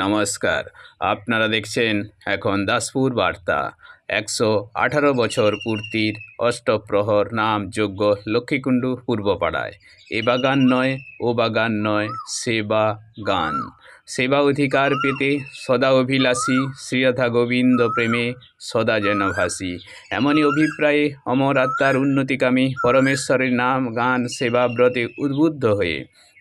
নমস্কার। আপনারা দেখছেন এখন দাসপুর বার্তা। 118 বছর পূর্তির অষ্টপ্রহর নাম যজ্ঞ লক্ষ্মীকুণ্ডু পূর্বপাড়ায়। এ বাগান নয়, ও বাগান নয়, সেবা গান। সেবা অধিকার পেতে সদা অভিলাষী, শ্রীরাধা গোবিন্দ প্রেমে সদা যেন ভাসি। এমনই অভিপ্রায়ে অমর আত্মার উন্নতিকামী পরমেশ্বরের নাম গান সেবা ব্রতে উদ্বুদ্ধ হয়ে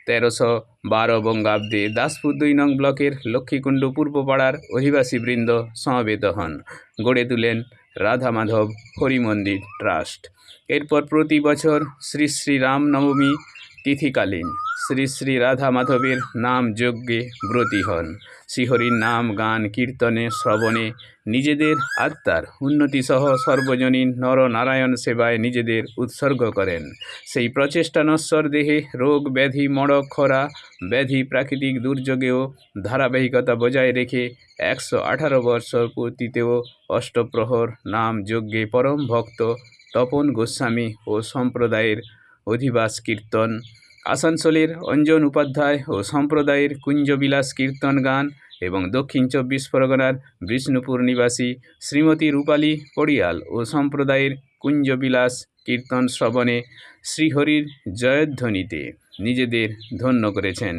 1312 বঙ্গাব্দে দাসপুর 2 নং ব্লকের লক্ষ্মীকুণ্ডু পূর্বপাড়ার অধিবাসীবৃন্দ সমবেত হন, গড়ে তোলেন রাধা মাধব হরিমন্দির ট্রাস্ট। এরপর প্রতি বছর শ্রী শ্রী রামনবমী তিথিকালীন শ্রী শ্রী রাধা মাধবের নাম যজ্ঞে ব্রতী হন। শ্রীহরির নাম গান কীর্তনে শ্রবণে নিজেদের আত্মার উন্নতিসহ সর্বজনীন নরনারায়ণ সেবায় নিজেদের উৎসর্গ করেন। সেই প্রচেষ্টা নশ্বর দেহে রোগ ব্যাধি মড়ক খরা ব্যাধি প্রাকৃতিক দুর্যোগেও ধারাবাহিকতা বজায় রেখে 118 বৎসর পূর্তিতেও অষ্টপ্রহর নাম যজ্ঞে পরম ভক্ত তপন গোস্বামী ও সম্প্রদায়ের অধিবাস কীর্তন, আসানসোলের অঞ্জন উপাধ্যায় ও সম্প্রদায়ের কুঞ্জবিলাস কীর্তন গান এবং দক্ষিণ 24 পরগনার বিষ্ণুপুর নিবাসী শ্রীমতী রূপালী পড়িয়াল ও সম্প্রদায়ের কুঞ্জবিলাস কীর্তন শ্রবণে শ্রীহরির জয়ধ্বনিতে নিজেদের ধন্য করেছেন।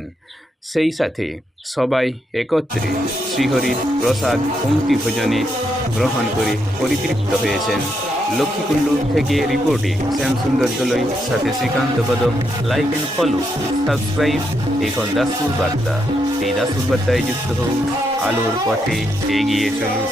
সেই সাথে সবাই একত্রে শ্রীহরির প্রসাদ পঙ্ক্তি ভোজনে গ্রহণ করে পরিতৃপ্ত হয়েছেন। লক্ষ্মীকুণ্ডু থেকে রিপোর্টে শ্যামসুন্দর দলই, সাথে শ্রীকান্ত কদম। লাইক অ্যান্ড ফলো, সাবস্ক্রাইব এখন দাসপুর বার্তা। এই দাসপুর বার্তায় যুক্ত হোক, আলোর পথে এগিয়ে চলুন।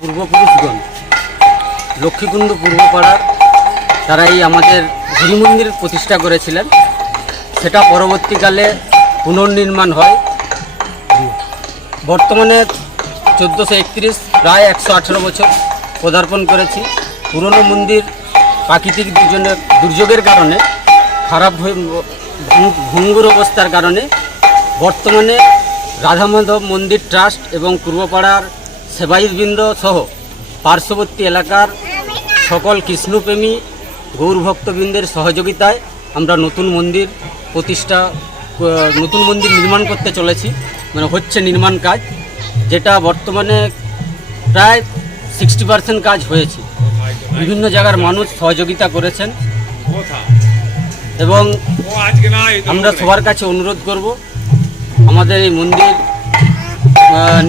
পূর্বপুরুষগণ লক্ষ্মীকুণ্ডু পূর্বপাড়ার তারা এই আমাদের হরিমন্দির প্রতিষ্ঠা করেছিলেন। সেটা পরবর্তীকালে পুনর্নির্মাণ হয়। বর্তমানে 1431 প্রায় 118 বছর পদার্পণ করেছি। পুরনো মন্দির প্রাকৃতিক দুর্যোগের কারণে খারাপ ভঙ্গুর অবস্থার কারণে বর্তমানে রাধা মাধব মন্দির ট্রাস্ট এবং পূর্বপাড়ার সেবায়িতবৃন্দ সহ পার্শ্ববর্তী এলাকার সকল কৃষ্ণপ্রেমী গৌরভক্তবৃন্দের সহযোগিতায় আমরা নতুন মন্দির প্রতিষ্ঠা নতুন মন্দির নির্মাণ করতে চলেছি, মানে হচ্ছে নির্মাণ কাজ, যেটা বর্তমানে প্রায় 60% কাজ হয়েছে। বিভিন্ন জায়গার মানুষ সহযোগিতা করেছেন এবং আমরা সবার কাছে অনুরোধ করব আমাদের এই মন্দির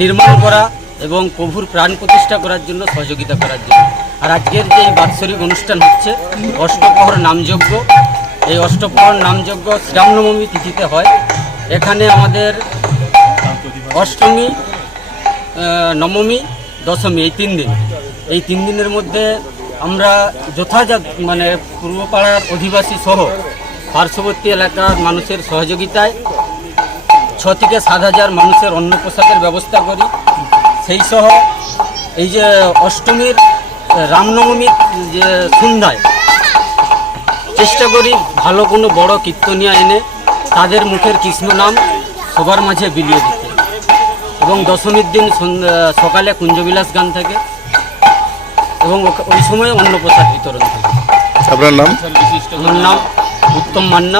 নির্মাণ করা এবং প্রভুর প্রাণ প্রতিষ্ঠা করার জন্য সহযোগিতা করার জন্য। আর আজকের যে এই বাৎসরিক অনুষ্ঠান হচ্ছে অষ্টপ্রহর নামযজ্ঞ, এই অষ্টপ্রহর নামযজ্ঞ শ্রীরামনবমী তিথিতে হয়। এখানে আমাদের অষ্টমী, নবমী, দশমী এই তিন দিনের মধ্যে আমরা যথাযথ মানে পূর্বপাড়ার অধিবাসী সহ পার্শ্ববর্তী এলাকার মানুষের সহযোগিতায় 6 থেকে 7 হাজার মানুষের অন্ন প্রসাদের ব্যবস্থা করি। সেই সহ এই যে অষ্টমীর রামনবমীর যে সন্ধ্যায় চেষ্টা করি ভালো কোনো বড় কীর্তনিয়া এনে তাদের মুখের কৃষ্ণ নাম সবার মাঝে বিলিয়ে দিতে, এবং দশমীর দিন সকালে কুঞ্জবিলাস গান থাকে এবং ওই সময় অন্নপ্রসাদ বিতরণ থাকে। আপনার নাম? আমার নাম উত্তম মান্না।